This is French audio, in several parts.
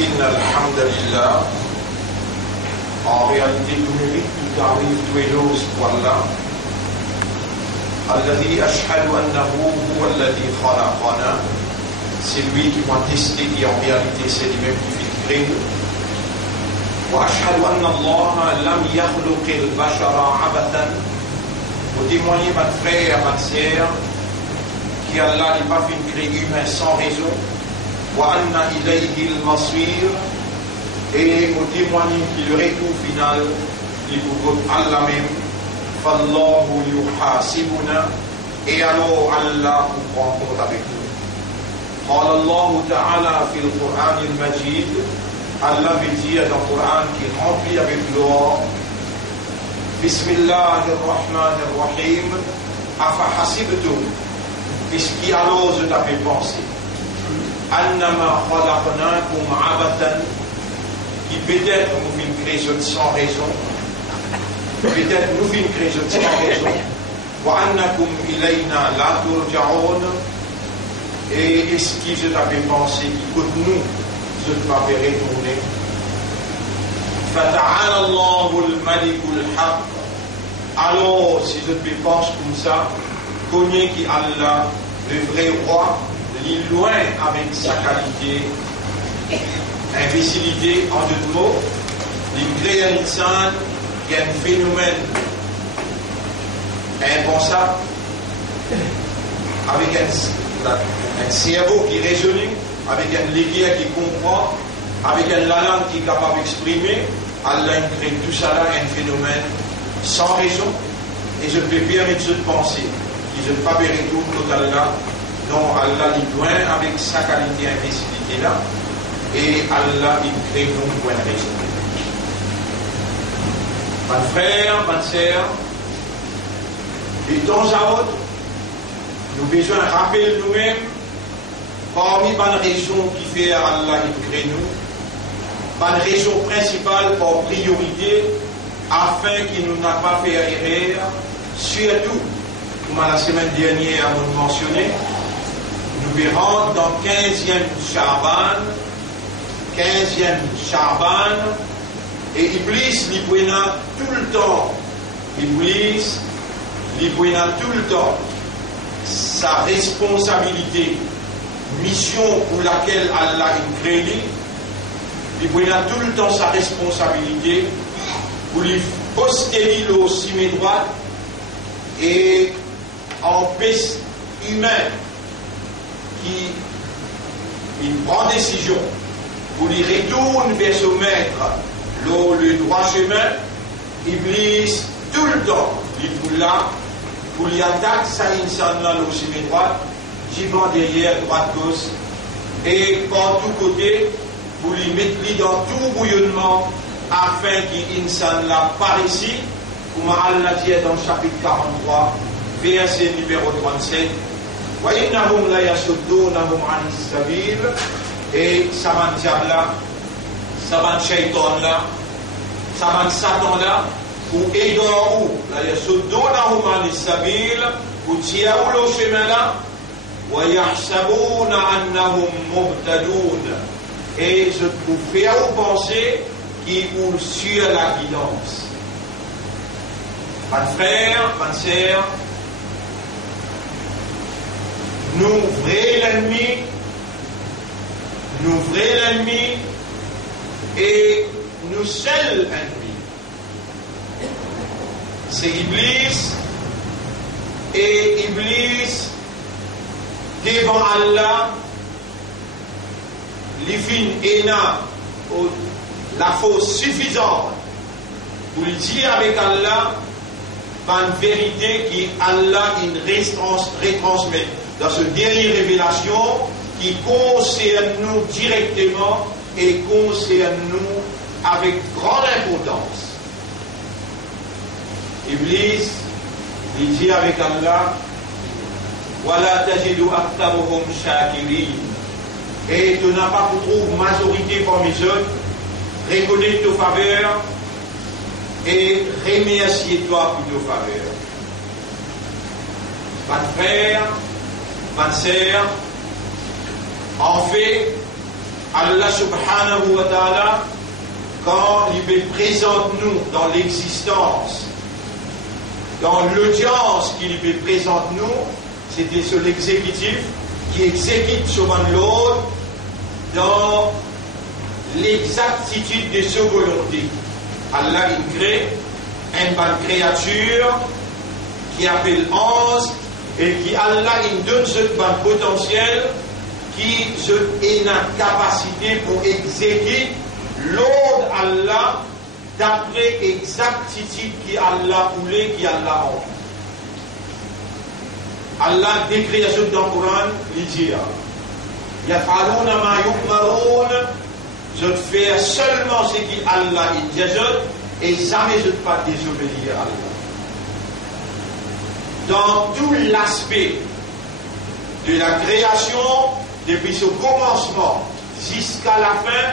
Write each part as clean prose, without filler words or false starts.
إن الحمد لله. En réalité, tout mérite, tout arrive, tout éloge pour Allah. الذي أشهد أنه هو الذي خلقنا. C'est lui qui m'a testé, qui en réalité c'est lui-même qui fait créer. وأشهد أن الله لم يخلق البشر عبثا. Pour témoigner, ma frère, ma sœur, qui Allah n'est pas fait créer humain sans raison. وأن إليه المصير. Et au témoigner qui le retour final, il vous donne Allah même. فالله يحاسبنا. Et alors Allah vous prend compte avec nous. قال الله تعالى في القرآن المجيد. Allah veut dire dans le Coran qui est rempli avec gloire. Bismillah ar-Rahman ar-Rahim. Afahasibtum. Qu'est-ce qui alors je t'avais pensé? Annama khalaqnakum abatan. Qui peut-être nous fait une création sans raison. Peut-être nous fait une création sans raison. Wa annakum ilayna la turja'un. Et est-ce qui je t'avais pensé qui coûte nous, je t'avais retourné. Fata'ala Allahul Malikul Haq. Alors, si je te pense comme ça, connais qui Allah, le vrai roi, il est loin avec sa qualité, imbécilité, en deux mots, il crée un insan qui est un phénomène impensable, avec un cerveau qui raisonne, avec un légué qui comprend, avec un langue qui est capable d'exprimer. Allah crée tout ça là, un phénomène sans raison, et je peux permettre de penser, et je ne peux pas faire tout total là. Non, Allah est loin avec sa qualité imbécilité là, et Allah il crée donc point de raison. Mon frère, ma sœur, de temps à autre, nous avons besoin de rappeler nous-mêmes, parmi les raisons qui fait Allah il crée nous, la raison principale pour priorité, afin qu'il ne nous n'a pas fait erreur, surtout, comme la semaine dernière nous mentionné, nous verrons dans 15e Shaban, et Iblis l'ibouena tout le temps. Iblis l'ibouena tout le temps. Sa responsabilité, mission pour laquelle Allah a créé, l'ibouena tout le temps sa responsabilité pour lui postérer le cimé droit et empêche humain qui il prend décision pour lui retourne vers son maître le droit chemin. Iblis tout le temps il pour là pour lui attaquer ça insan là le cimé droit j'y vais derrière droite gauche et par tous côtés pour lui mettre dans tout bouillonnement afin qu'il insan là par ici comme Allah dit dans le chapitre 43 verset numéro 37 wa innahum la yasuddunahum anis sabil. Et ça va diable là, ça va shaitan là, ça va satan là, ou Edorou, là yasuddunahum anis sabil, ou tiaou le chemin là, wa yahsabuna annahum muhtadoun. Et je vous fais penser qu'ils roulent sur la guidance. Mon frère, ma sœur, nous vrais l'ennemi et nous seuls ennemis. C'est Iblis et Iblis devant Allah, les fins ena la force suffisante pour le dire avec Allah une vérité qui Allah retransmet dans cette dernière révélation qui concerne nous directement et concerne nous avec grande importance. Iblis, il dit avec Allah, Wala tajidu aktharuhum shakirin. Et tu n'as pas pour trouver majorité parmi eux, reconnaître tes faveurs et remercier-toi pour tes faveurs. Mon frère, ma sœur, en fait, Allah subhanahu wa ta'ala, quand il présente nous dans l'existence, dans l'audience qu'il présente nous, c'était sur l'exécutif qui exécute sur l'autre dans l'exactitude de sa volonté. Allah il crée une bonne créature qui appelle ange et qui Allah il donne ce bon potentiel qui est une capacité pour exécuter l'ordre Allah d'après exactitude qui Allah voulait, qui Allah a. Allah décrit ça dans le Coran, il dit Yaf'aluna ma yu'marun, je fais seulement ce qui Allah il dit et jamais je ne pas désobéir à Allah. Dans tout l'aspect de la création, depuis ce commencement jusqu'à la fin,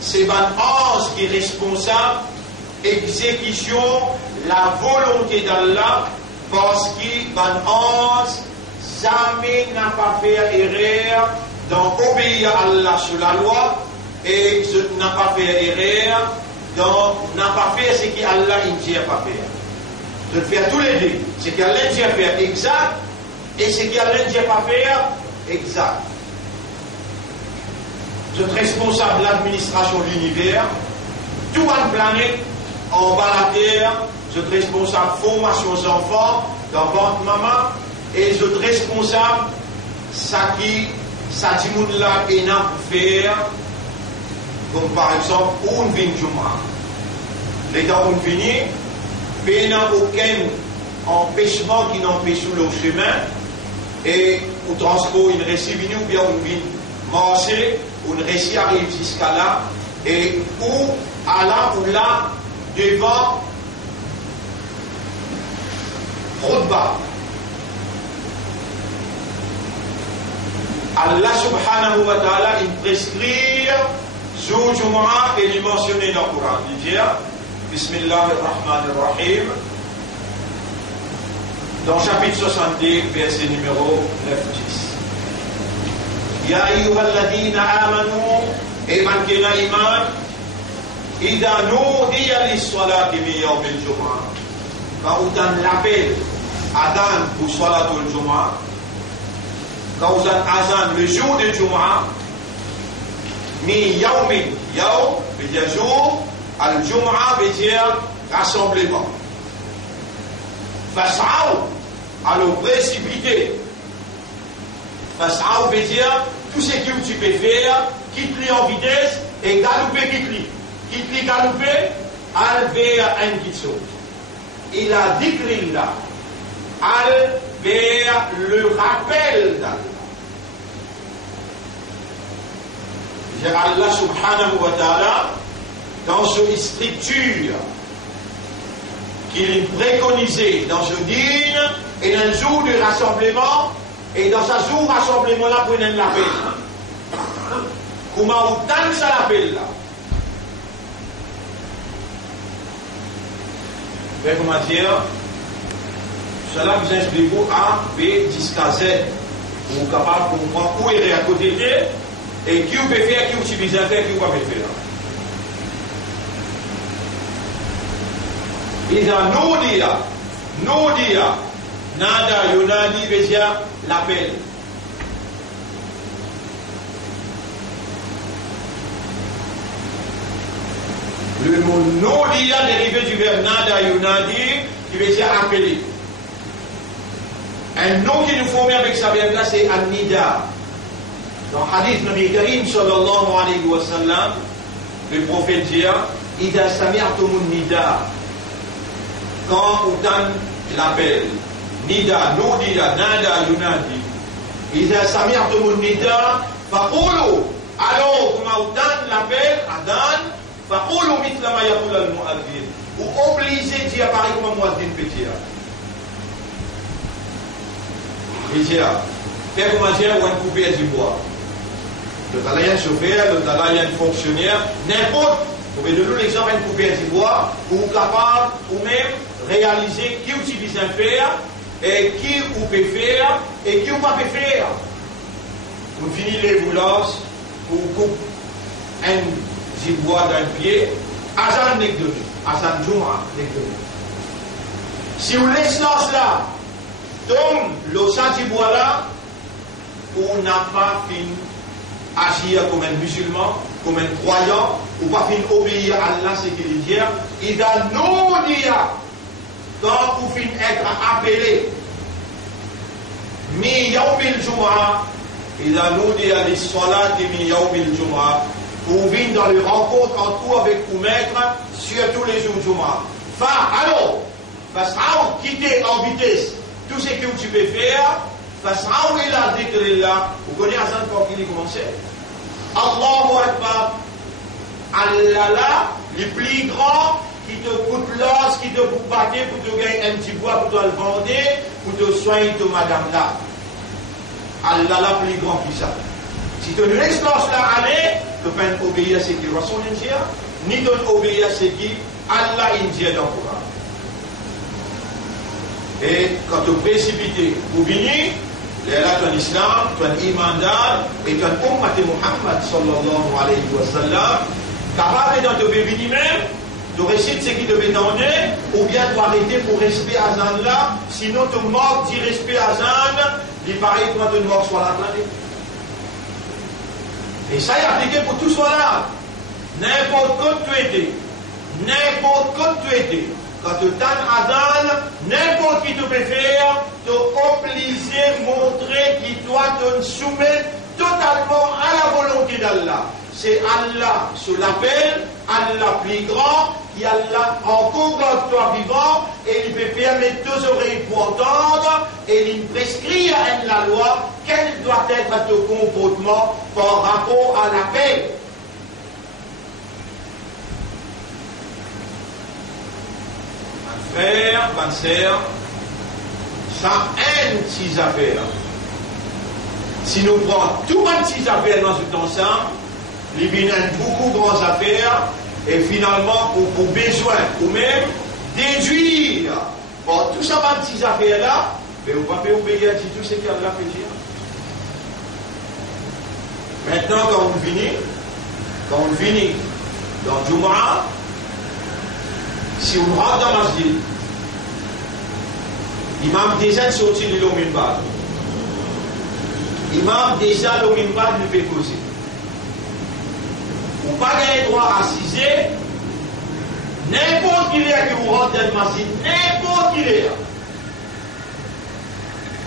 c'est un ange qui est responsable, exécution, la volonté d'Allah, parce qu'un ange jamais n'a pas fait erreur dans obéir à Allah sur la loi et n'a pas fait erreur dans n'a pas fait ce qu'Allah ne dit pas faire. De faire tous les deux, ce qu'Allah dit faire exact et ce qu'Allah ne dit pas faire exact. Je suis responsable de l'administration de l'univers, toute une planète en bas de la terre. Je suis responsable de la formation des enfants dans votre maman et je suis responsable de ce qui est là et n'a pas faire, comme par exemple, où on vient du Juma. L'état où on vient, il n'y a aucun empêchement qui n'empêche le chemin et au transport, il réussit ou bien on vient marcher. On réussit à arriver jusqu'à là, et où, à là ou là, devant, Khutbah. Allah subhanahu wa ta'ala, il prescrit, Jour Jumu'ah, et il mentionné dans le Coran. Il dit, Bismillahirrahmanirrahim, dans le chapitre 70, verset numéro 9-10. يا أيها الذين آمنوا إيمان كنا إيمان إذا نودي للصلاة من يوم الجمعة quand on l'appelle Adhan pour Salatul Jumu'ah, quand on Adhan le jour de Jumu'ah, mi yawmin, yaw veut dire jour, al Jumu'ah veut dire rassemblement. Fas'aw, alors précipiter. Fas'aw veut dire tout ce que tu peux faire, quitte-lui en vitesse et galoper, quitte-lui. Quitte-lui galoper, al vers un petit saut. Il a dit qu'il là, al vers le rappel d'Allah. Allah subhanahu wa ta'ala, dans cette structure qu'il préconisait dans ce dîne et dans le jour de rassemblement, et dans ce jour de rassemblement-là, pour une l'appel. Comment on donne ça l'appel là? Mais comment dire? Cela vous explique A, B jusqu'à Z. Vous êtes capable de comprendre où il est à côté de et qui vous peut faire, qui vous suffit à faire, qui vous peut faire. Il y a Noudia, Nada, Yunadi, Vésia, l'appel. Le mot Noudia dérivé du verbe Nada, Yunadi, qui veut dire appeler. Un nom qui nous forme avec sa verbe là, c'est An-Nida. Dans le hadith Nabi Karim sallallahu alayhi wa sallam, le prophète dit Ida sami'tumun nida. Quand on donne l'appel, Nida, Noudia, Nada, Yunadi. Ida sami'tumun nida, faqulu. Alors, quand on donne l'appel, Adan, faqulu mithla ma yaqul al-mu'adhdhin. Ou obligé de dire pareil comme mu'adhdhin peut dire. Il dit, faire comment dire, ou un coupé du bois. Le talent chauffeur, le talent fonctionnaire, n'importe. Vous pouvez donner l'exemple d'un coupé du bois, ou capable, ou même réaliser qui utilise un fer, et qui vous peut faire, et qui vous pas peut faire. Vous finissez les boulances, pour couper un bois d'un pied, Azan n'est donné, Azan Juma n'est donné. Si vous laissez là, tombe le Sajibois là, on n'a pas fini agir comme un musulman, comme un croyant, ou pas fini obéir à Allah, c'est qu'il dit, il a nous dire, quand vous finissez être appelé, mi yaumil Jumu'ah, il a nous dit à l'Issalat et mi yaumil Jumu'ah, vous venez dans les rencontres en tout avec vous maître, surtout les jours Jumu'ah. Alors, fas'aw, quitter en vitesse tout ce que tu peux faire, fas'aw ila dhikrillah. Vous connaissez Hassan quand il commençait? Allahu Akbar. Allah là, le plus grand qui te coûte l'os, qui te coûte battre pour te gagner un petit bois, pour te le vendre, pour te soigner de madame là. Allah là, plus grand que ça. Si tu ne laisses l'os là aller, tu ne peux pas obéir à ce qui Rasoul dit, ni tu ne obéir à ce qui Allah dit dans le Coran. Et quand tu précipites, vous venez, là, tu as l'islam, tu as l'iman et tu as l'ummat de Muhammad sallallahu alayhi wa sallam, capable dans ton bébé même, tu récites ce qui te veut demander, ou bien tu arrêter pour respect à Zan là, sinon tu mords du respect à Zan, il paraît que tu mort sur la planète. Et ça est appliqué pour tout cela là. N'importe quoi tu étais, n'importe quoi tu étais. Quand tu t'en Adal, n'importe qui te peut faire, te obliger, montrer qu'il doit te soumettre totalement à la volonté d'Allah. C'est Allah sous l'appel, Allah plus grand, qui Allah encore quand toi vivant, et il peut permettre deux oreilles pour entendre, et il prescrit à la loi quel doit être ton comportement par rapport à l'appel. Frère, bonne sœur, ça aime ces affaires. Si nous prenons tout les petites affaires dans ce temps-là, il y a beaucoup de grandes affaires, et finalement, pour besoin, ou même déduire par tout ça, ces petites affaires-là, mais vous ne pouvez pas obéir à tout ce qu'Allah fait dire. Maintenant, quand on finit dans Jumu'ah, si on rentre dans la masjid, l'imam déjà sorti de l'Ominbar. L'imam déjà l'Ominbar ne peut causer. Vous n'avez pas le droit à assiser, n'importe qui est qui vous rentre dans le masjid, n'importe qui est.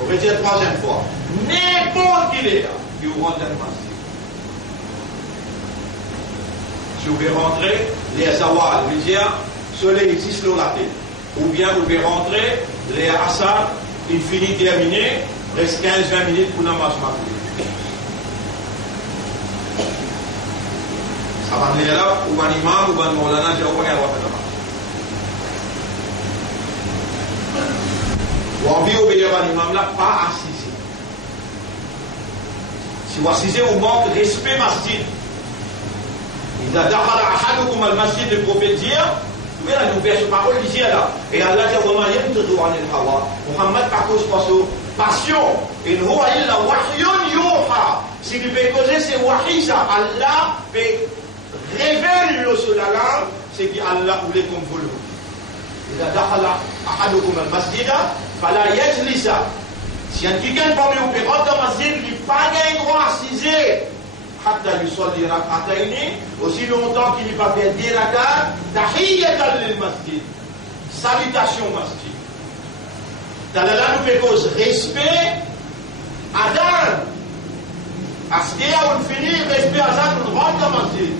On va dire la troisième fois, n'importe qui est qui vous rentre dans le masjid. Si vous voulez rentrer, les zawal, veut dire, soleil existe sur la tête. Ou bien vous pouvez rentrer, les Assad, il finit terminé, reste 15-20 minutes pour namaz maghrib. Ça va venir là, ou un imam, ou un moulana, j'ai aucun droit de namaz. Ou envie d'obéir à l'imam là, pas assisé. Si vous assisez, vous manque respect masjid. Il a d'abord à al masjid, le prophète dit, mais là, nous faisons parole ici là. Et Allah dit, Muhammad par cause passion. Et nous, il a wahyun yuha. Ce qui peut causer, c'est wahy ça. Allah peut révéler le solalam, c'est qu'Allah voulait comme vous le voulez. Il a d'abord à masjid, fala yajlisa. Si un quelqu'un parmi vous peut rentrer dans le masjid, il n'a pas de droit à assiser. حتى يصلي ركعتين aussi longtemps qu'il n'y pas fait 10 rakats tahiyatan lil masjid, salutation masjid. Dans la nous fait cause respect adhan askia on finit respect adhan on rentre dans masjid.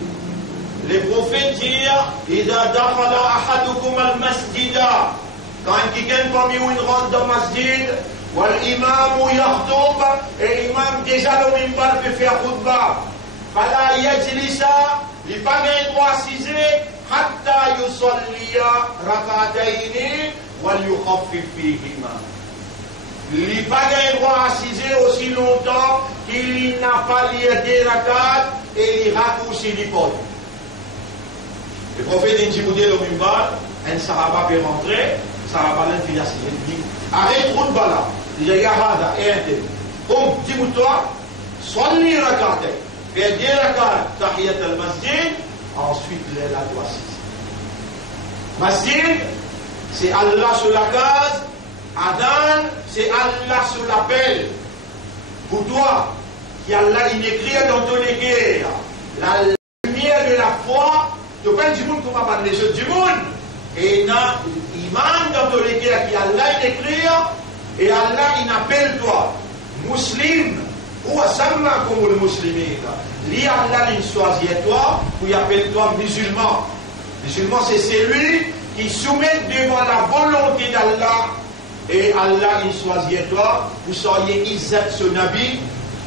Les prophètes disent idha dakhala ahadukum al masjida, quand quelqu'un parmi vous rentre dans masjid wal imam yakhutub et l'imam déjà le minbar peut faire khutbah. فلا يجلس لبغي واسيزي حتى يصلي ركعتين وليخفف فيهما. لبغي واسيزي aussi longtemps qu'il n'a pas lié des rakats et il raccourcit l'épaule. Le prophète dit au minbar, un sahaba peut rentrer, sahaba l'infini il dit arrête khutba là. Il dit ya hada et un tel. Dis-moi toi, صلي ركعتين. faire 2 rakats tahiyat al-masjid, ensuite la doit Masjid, c'est Allah sur la case, Adhan, c'est Allah sur l'appel. Pour toi, qui Allah il écrit dans ton équerre, la lumière de la foi, tu ne pas du monde comme pas les autres du monde. Et na iman dans ton équerre qui Allah il écrit, et Allah il appelle toi, musulman, ou asamma comme le musulman. Li Allah il choisit toi, ou il appelle toi musulman. Musulman c'est celui qui soumet devant la volonté d'Allah. Et Allah il choisit toi, vous soyez Izzat son Nabi,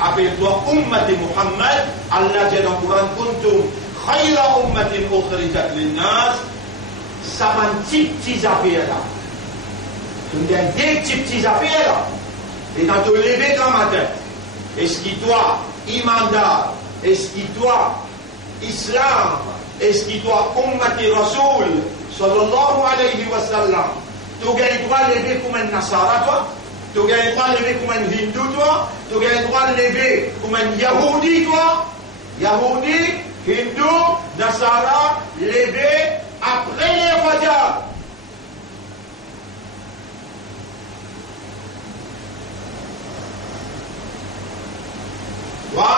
appelle-toi Ummati Muhammad. Allah dit dans le Coran, Kuntum khayra ummatin ukhrijat linnas. Ça m'a dit petits affaires là. Tu me dis des petits affaires là. Et quand tu lever dans matin, est-ce que toi, Imandar, est-ce que toi, Islam, est-ce que toi, Ummati Rasoul, sallallahu alayhi wa sallam, tu gagnes droit de lever comme un Nasara, toi, tu gagnes droit de lever comme un Hindou, toi, tu gagnes droit de lever comme un Yahudi, toi, Yahudi, Hindou, Nasara, lever après les Fajr. Toi,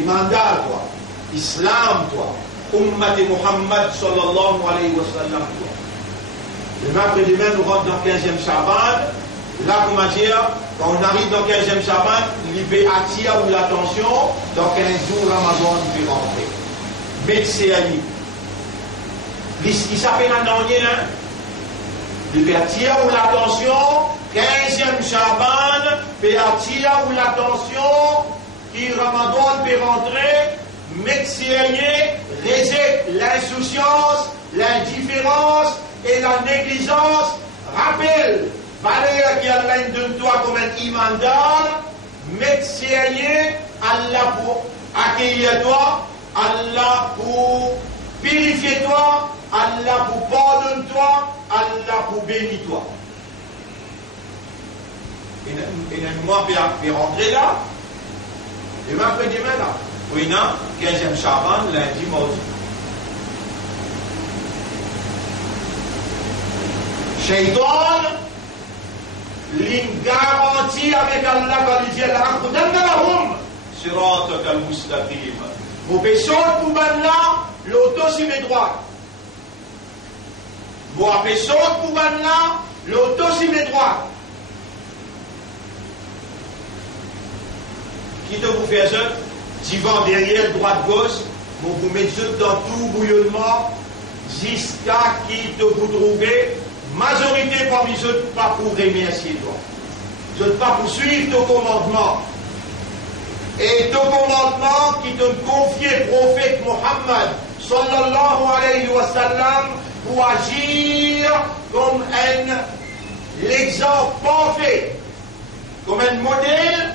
Imandar, toi, Islam, toi, Ummati Muhammad sallallahu alayhi wa sallam, toi. Demain après-demain, nous rentrons dans le 15e Shaban. Là, comment dire, quand on arrive dans le 15e Shaban, il peut attirer l'attention. Dans 15 jours, Ramadan, il peut rentrer. Médecéani. Il s'appelle un ancien. Il peut attirer l'attention. 15e Shaban peut attirer l'attention. Qui Ramadan peut rentrer. Médecéani, réserve l'insouciance, l'indifférence et la négligence. Rappelle, valeur qui Allah donne toi comme un imandar, médecin, Allah pour accueillir toi, Allah pour purifier toi, Allah pour pardonner toi, Allah pour bénir toi. Et moi, je rentrer là, et ma après-demain là, oui, non, 15e Shaban, lundi, mardi. Shaitan, l'in garantit avec Allah quand il dit Al-Aqdannahum Siratak al-Mustaqim. Vous péchons pour là, l'auto sur mes droits. Vous péchons pour là, l'auto sur mes droits. Qui te vous fait ça? Divan derrière, droite, gauche, vous mettez dans tout bouillonnement jusqu'à qui te vous trouvez. Majorité parmi eux, pas pour remercier toi. Je ne pas pour suivre ton commandement. Et ton commandement qui te confiait prophète Mohammed sallallahu alayhi wa sallam pour agir comme l'exemple parfait, comme un modèle.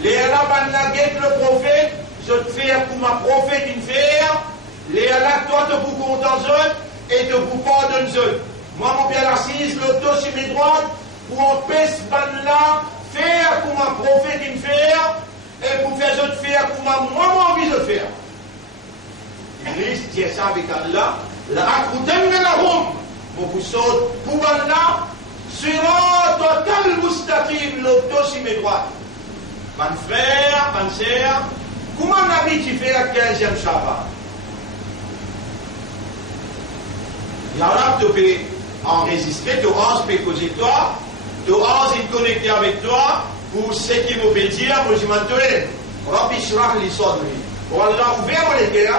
Les Arabes le prophète, je te fais pour ma prophète une faire. Les Arabes, toi, te vous comptent et te vous pardonne eux. Moi, mon père assise, l'auto sur mes droites, pour empêcher ce ban-là, faire pour ma prophète une faire, et pour faire autre faire pour moi envie de faire. Iblis dit ça avec Allah, la akudannahum, mon vous saute pour ban-là, sur total mustaqim, l'auto sur mes droites. Mon frère, mon sœur, comment on a dit tu fais la 15e Shabbat? L'arabe te peut enregistrer, tu oses peut causer toi, tu oses être connecté avec toi pour ce qui me fait dire, moi je m'entends. Rabbi shrah li sadri. Wallah ouvert mon cœur,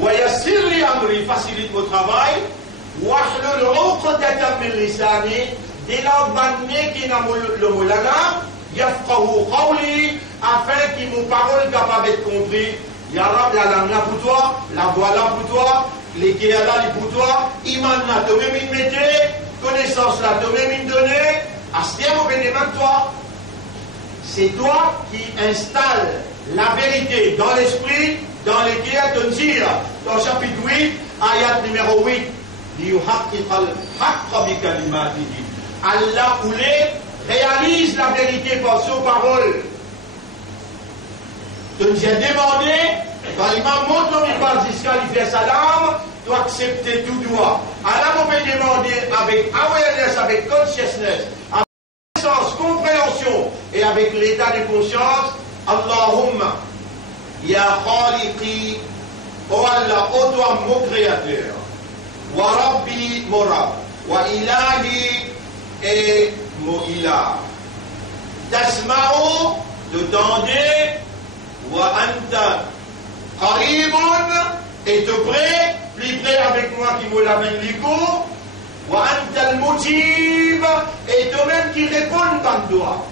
wa yassir li amri, facilite mon travail, wa hlul uqdatan min lisani, des langues bannées qui n'a le moulaga, yafqahu qawli, afin qu'il me parole capable d'être compris. Ya Rab, la langue là pour toi, la voix là pour toi, les guerres là pour toi, iman là, te même une métier, connaissance là, te même une donnée, astère au bénément de toi. C'est toi qui installes la vérité dans l'esprit, dans les guerres de dire, dans chapitre 8, ayat numéro 8, Allah voulait réalise la vérité par ses paroles. Tu nous as demandé Quand l'imam monte au minbar jusqu'à lui faire salam, tu accepter tout droit. Alors on peut demander avec awareness, avec consciousness, avec sens, compréhension et avec l'état de conscience, Allahumma, ya khaliqi, oh Allah, ô toi mon créateur, wa rabbi mon rab, wa ilahi et mon ilah. Tasma'u, de tendez, wa anta qaribun, et te prêt, plus près avec moi qui me lave l'ego, wa anta al-mujib, et toi-même qui réponds dans toi.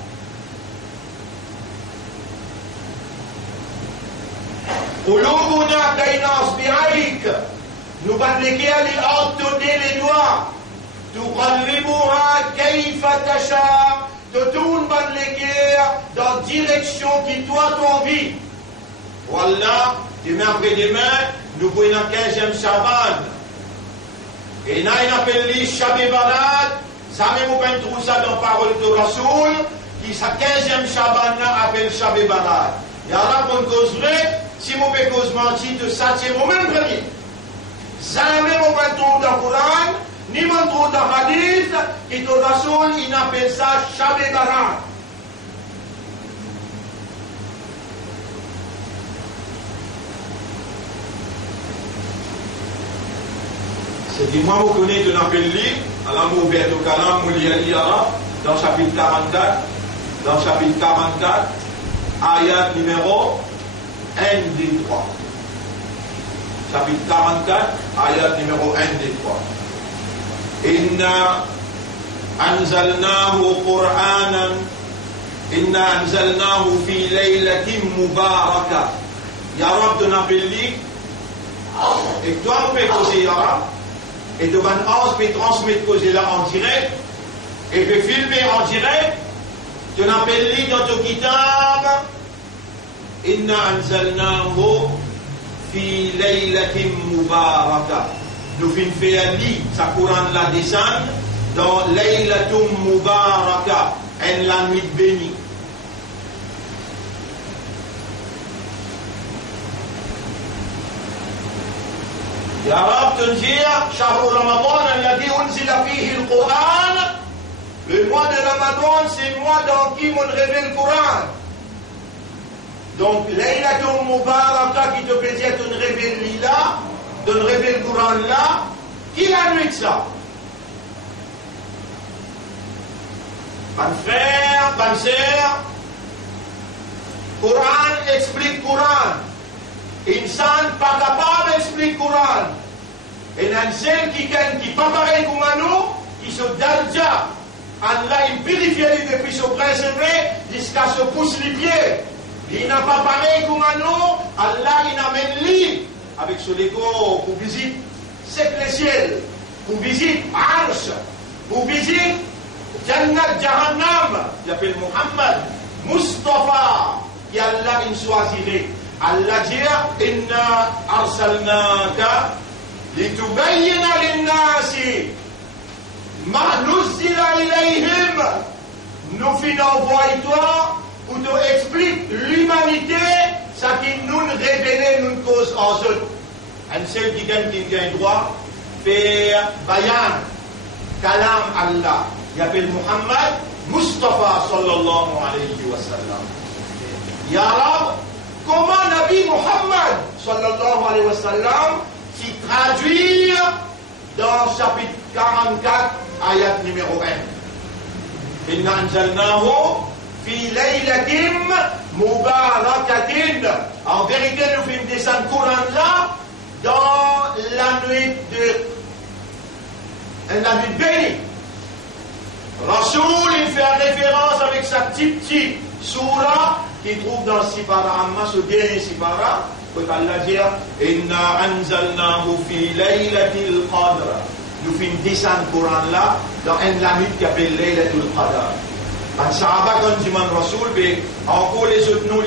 قلوبنا بين أصبعيك نبلغ لأعطي les doigts تقلبها كيف تشاء تتون بلغ dans direction qui toi t'envie. Voilà, demain après-demain nous prenons 15e Shaban et là il appelle les Shabé Balad, ça même on peut trouver ça dans parole de Rasoul qui sa 15e Shaban appelle Shabé Balad. Et alors qu'on cause vrai, si mon cause menti, de ça, c'est mon même premier. Jamais mon pas trouve dans le Coran, ni mon trouve dans le Hadith, qui de Rasoul, il appelle ça Shabé Balad. C'est dit, moi, vous connaissez de l'appel li, à l'amour ouvert au Kalam, dans le chapitre 44, dans le chapitre 44, ayat numéro 1 des 3. Chapitre 44, ayat numéro 1 des 3. Inna anzalnahu Qur'anan, inna anzalnahu fi laylatin mubaraka. Ya Rab de Nabelli, et toi, on peut causer Ya Rab, et de Van Hans peut transmettre causer là en direct, et peut filmer en direct. Tu n'appelles li dans ton kitab Inna anzalnahu fi laylatin mubaraka. Nous fin faire li sa Coran la descend dans laylatum mubaraka, en la nuit bénie. Ya Rab tunzir shahr Ramadan alladhi unzila fihi al-Quran. Le mois de Ramadan, c'est le mois dans qui on révèle le Coran. Donc, Laylatul Mubaraka qui te peut dire qu'on révèle là, qu'on révèle le Coran là, qui la nuit de ça? Bonne frère, bonne sœur, Coran explique Coran. Insan pas capable d'expliquer Coran. Et un seul qui n'est pas pareil comme nous, qui se darja. Allah il purifie depuis ce principe jusqu'à ce pouce les pieds. Il n'a pas pareil comme nous, Allah il amène lui avec ce Lego pour visiter le ciel, pour visiter Arsh, pour visiter Jannat Jahannam. Il appelle Muhammad, Mustafa, qui Allah il choisirait. Allah dit Inna arsalnaka litubayyina linnasi ma nuzila ilayhim. Nous finissons toi pour te expliquer l'humanité, ce qui nous révèle nous cause en eux. Un seul qui gagne droit, faire bayan, kalam Allah. Il appelle Muhammad Mustafa sallallahu alayhi wa sallam. Ya Rab, comment Nabi Muhammad sallallahu alayhi wa sallam s'y traduire dans chapitre 44, ayat numéro 1. Inna anzalnahu fi laylatin mubarakatin. En vérité, nous faisons descendre Coran là dans la nuit bénie. Rasoul, il fait référence avec sa petite soura qui trouve dans Sipara Amma, ce dernier Sipara, où Allah dit Inna anzalnahu fi laylatil qadr. Nous faisons descendre Coran là dans la nuit qui appelle Laylatul Qadr. Un Sahaba quand dit man Rasoul, mais encore les autres noms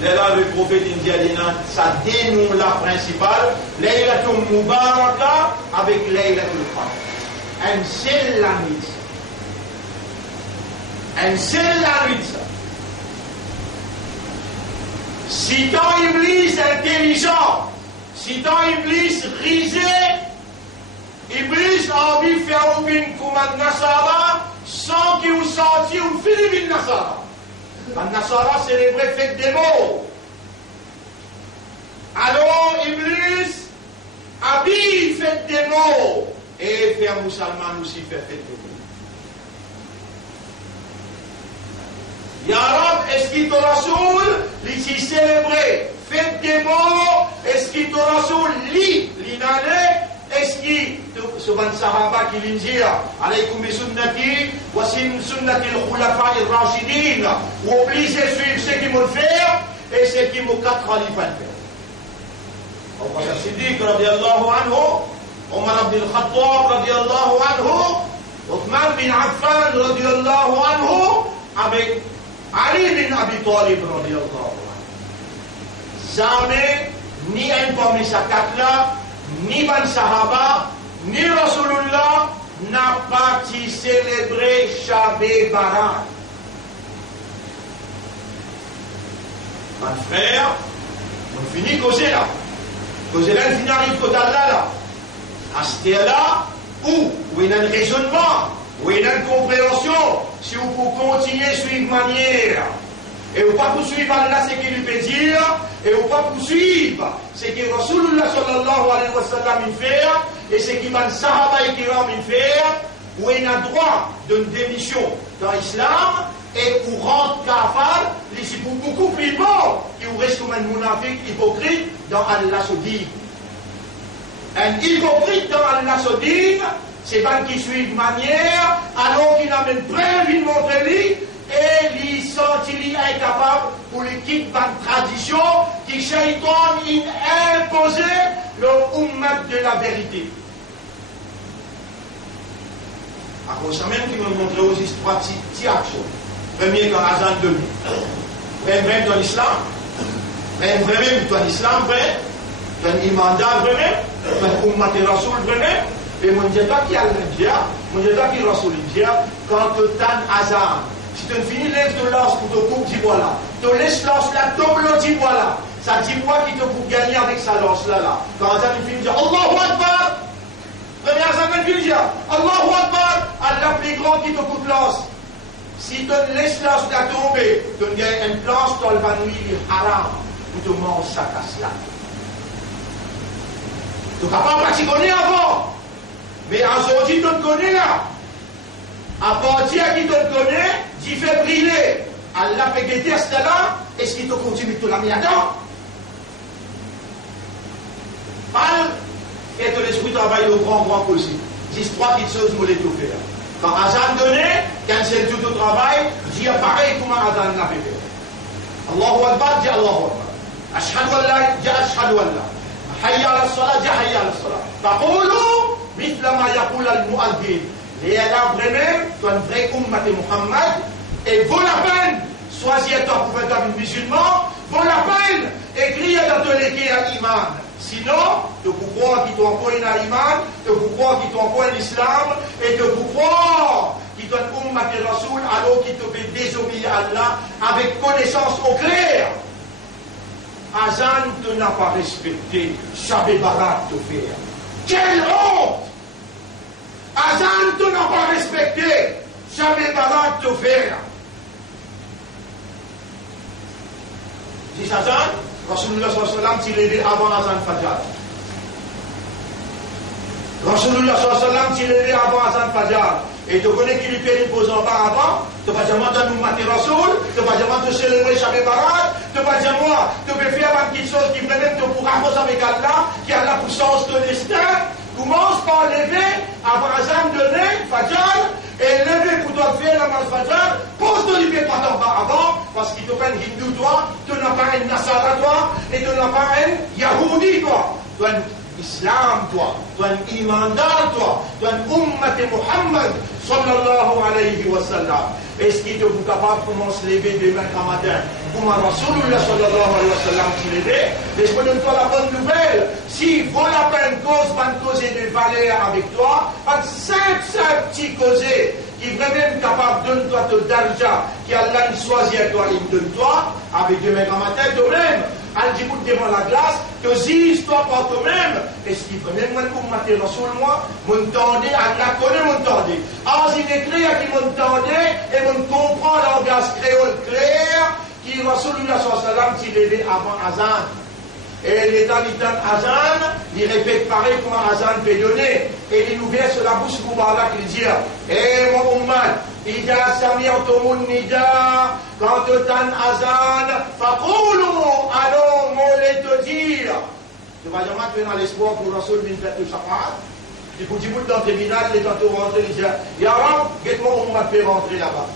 là le prophète indien ça dénomme la principale Laylatul Mubaraka avec Laylatul Qadr. Un seul la nuit. Un seul la nuit. Si tant Iblis intelligent, si tant Iblis risé, Iblis a envie de faire une commande Nasara sans qu'il vous senti ou Philippe Nasara. Un Nasara célébrait fête des mots. Alors Iblis habille fête des mots et faire musulman aussi faire fête des mots. Ya Rab, est-ce qu'il te rasoul, l'ici célébré fête des mots, est-ce qu'il te rasoul, l'inane, est-ce qu'il سبحان الصحابة qui l'injir عليكم بسنتي وسنة الخلفاء الراشدين obligez de suivre ce qu'ils m'ont fait et ce qu'ils m'ont quatre khalifas fait. Abu Bakr Siddiq radiyallahu anhu, Omar ibn al-Khattab radiyallahu anhu, Othman bin Affan radiyallahu anhu, avec Ali bin Abi Talib radiyallahu anhu. Jamais ni un parmi ces quatre-là, ni Ban Sahaba, ni Rasulullah n'a pas célébré Shabbat Barat. Mon frère, on finit causer là. Causer là, il finit à côté d'Allah là. À ce là où il y a un raisonnement, où il y a une compréhension, si vous pouvez continuer sur une manière, et vous ne pas poursuivre Allah ce qu'il lui peut dire, et vous ne pas poursuivre ce que Rasulullah sallallahu alayhi wa sallam fait, et ce qui van Sahaba et Kiram fait, où il a droit d'une démission dans l'islam, et pour rendre kafar, c'est beaucoup plus bon, et vous reste comme un munafiq hypocrite dans Allah se dit. Un hypocrite dans Allah se dit, c'est pas qui suit une manière, alors qu'il n'a même pas envie de montrer lui, et il sent qu'il est incapable pour les quitter une tradition qui shaitan a imposé le ummat de la vérité. À cause même qui me montre aussi trois petites actions. Premier quand Azan de vrai dans l'islam, vrai dans l'islam, vrai, dans l'imandat, vrai, dans l'ummat de Rasoul, vrai, et mon Dieu qui a l'India, mon Dieu qui Rasoul India, quand tu as Azan. Si tu finis lève ton lance pour te couper, dis voilà. Tu laisses lance là, tombe le dis voilà. Ça dit moi qui te pour gagner avec sa lance là. Quand Azan finit, dire Allahu Akbar. Premier Azan finit, dire Allahu Akbar. Allah plus grand qui te coupe lance. Si tu laisses lance là tomber, tu gagnes une lance, tu vas nuire haram. Tu te manges sa casse là. Tu n'as pas pratiqué avant. Mais aujourd'hui, tu te connais là. À partir qui te connaît, tu fais briller. Allah fait guetter à ce là, est-ce qu'il te continue de te la mettre dedans? Parle, et que l'esprit travaille au grand possible. 10 trois petites choses, je voulais tout faire. Quand Azan donnait, quand c'est tout au travail, dis pareil comme Azan l'a fait. Allahu Akbar, dis Allahu Akbar. Ashhadu an la, dis Ashhadu an la. Hayya ala salat, dis Hayya ala salat. Faqulu, mithla ma yaqul al-mu'addin. Et alors vraiment, tu es un vrai ummat de Muhammad, et vaut la peine, choisis-toi pour être un musulman, vaut la peine, écris dans ton équipe à l'iman. Sinon, tu peux croire qu'ils t'ont encore un iman, tu peux croire qu'ils t'ont encore un islam, et tu peux croire qu'ils t'ont un ummat de Rasoul, alors qu'ils te fait désobéir à Allah avec connaissance au clair. Azan te n'a pas respecté, Shabbat Barat te faire. Quelle honte! Azan te n'a pas respecté, Shabbat Barat te faire. Dis Azan, Rasulullah sallallahu alayhi wa sallam s'il est avant Azan Fajr. Rasulullah sallallahu alayhi wa sallam s'il est avant Azan Fajr. Et tu connais qu'il lui fait une pause en bas avant, tu vas jamais te nous mater Rasoul, tu vas jamais te célébrer Shabbat Barat, tu vas jamais te faire une petite chose qui vraiment te pourra cause avec Allah, qui a la puissance de destin. Commence par lever, avant Azan donné, Fajr, et lever pour toi faire la masse Fajr, pose ton pied pas en bas avant, parce qu'il te fait un hindou toi, tu n'as pas un Nasara toi, et tu n'as pas un Yahoudi toi. Tu as un Islam toi, tu as un imandar toi, tu as un ummat Muhammad, sallallahu alayhi wa sallam. Est-ce qu'il te vous capable de commencer à lever demain matin? Comme Rasulullah sallallahu alayhi wa sallam s'y levait, laisse-moi donner toi la bonne nouvelle. Si vaut la peine cause, va causer des valeurs avec toi, pas simple petit causer, qui est vraiment capable de donner toi de d'argent, qui Allah choisit à toi, il donne toi, avec deux mains dans ma tête, de même, elle dit devant la glace, que si toi par toi-même, est-ce qu'il faut même moi pour mater sur moi, m'entendez, Allah connaît m'entendez. Ah, il est clair qu'il m'entendait, et m'on comprend le langage créole clair, qui Rasulullah sallallahu alayhi wa sallam s'il est avant Azan. Et les temps Azan, il répète pareil comme Azan peut donner. Et il ouvre sur la bouche pour Barak, il dit, eh mon ummat, Ida sami'tumun nida, quand tu t'en Azan, faqulu, alors mollet te dire. Tu vas dire, tu as l'espoir pour Rasul bin Fatou Shafa'at. Il faut dire, dans le tribunal, les tantôt rentrer, il dit, Ya Rab, get mon ummat peut rentrer là-bas.